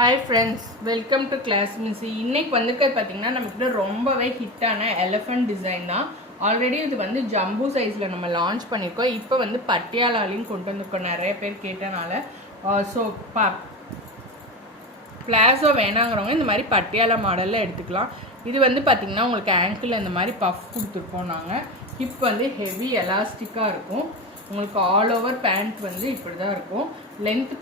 Hi friends, welcome to Class Missy. இன்னைக்கு வந்திருக்கிறது பார்த்தீங்கன்னா நமக்கு ரொம்பவே ஹிட்டான எலிஃபண்ட் டிசைன் தான். ஆல்ரெடி இது வந்து ஜம்பு சைஸில் நம்ம லான்ச் பண்ணியிருக்கோம். இப்போ வந்து பட்டியாலாலையும் கொண்டு வந்திருக்கோம், நிறைய பேர் கேட்டனால. ஸோ பிளாசோ வேணாங்கிறவங்க இந்த மாதிரி பட்டியாலா மாடலில் எடுத்துக்கலாம். இது வந்து பார்த்திங்கன்னா உங்களுக்கு ஆங்கிள் இந்த மாதிரி பஃப் கொடுத்துருக்கோம் நாங்கள். ஹிப் வந்து ஹெவி எலாஸ்டிக்காக இருக்கும். உங்களுக்கு ஆல் ஓவர் பேண்ட் வந்து இப்படி தான் இருக்கும். லென்த்து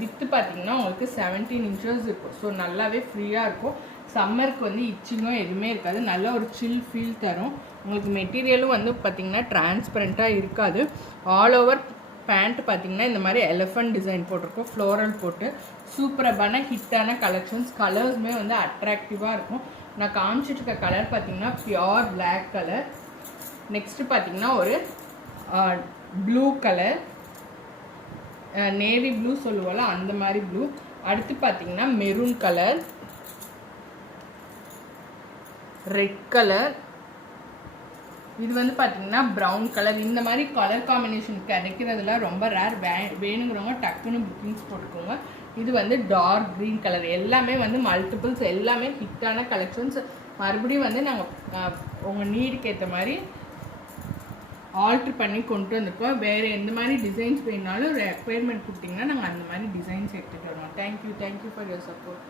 வித்து பார்த்தீங்கன்னா உங்களுக்கு 17 இன்ச்சஸ் இருக்கும். ஸோ நல்லாவே ஃப்ரீயாக இருக்கும். சம்மருக்கு வந்து இச்சிங்கும் எதுவுமே இருக்காது. நல்ல ஒரு சில் ஃபீல் தரும். உங்களுக்கு மெட்டீரியலும் வந்து பார்த்திங்கன்னா டிரான்ஸ்பரண்ட்டாக இருக்காது. ஆல் ஓவர் பேண்ட் பார்த்திங்கன்னா இந்த மாதிரி எலிஃபண்ட் டிசைன் போட்டிருக்கோம், ஃப்ளோரல் போட்டு. சூப்பரான ஹிட்டான கலெக்ஷன்ஸ். கலர்ஸுமே வந்து அட்ராக்டிவாக இருக்கும். நான் காமிச்சிட்டு இருக்க கலர் பார்த்திங்கன்னா பியோர் பிளாக் கலர். நெக்ஸ்ட்டு பார்த்திங்கன்னா ஒரு ப்ளூ கலர், நேவி ப்ளூ சொல்லுவோம்ல அந்த மாதிரி ப்ளூ. அடுத்து பார்த்தீங்கன்னா மெரூன் கலர், ரெட் கலர், இது வந்து பார்த்தீங்கன்னா ப்ரௌன் கலர். இந்த மாதிரி கலர் காம்பினேஷன் கிடைக்கிறதுல ரொம்ப ரேர். வேணுங்கிறவங்க டக்குன்னு புக்கிங்ஸ் போட்டுக்கோங்க. இது வந்து டார்க் க்ரீன் கலர். எல்லாமே வந்து மல்டிபிள்ஸ், எல்லாமே ஹிட்டான கலெக்ஷன்ஸ். மறுபடியும் வந்து நாங்கள் உங்கள் நீடுக்கு ஏற்ற மாதிரி ஆல்ட்ரு பண்ணி கொண்டு வந்திருக்கோம். வேறு எந்த மாதிரி டிசைன்ஸ் வேணுனாலும் ரெக்குயர்மெண்ட் கொடுத்தீங்கன்னா நாங்கள் அந்த மாதிரி டிசைன்ஸ் எடுத்துகிட்டு வருவோம். Thank you for your support.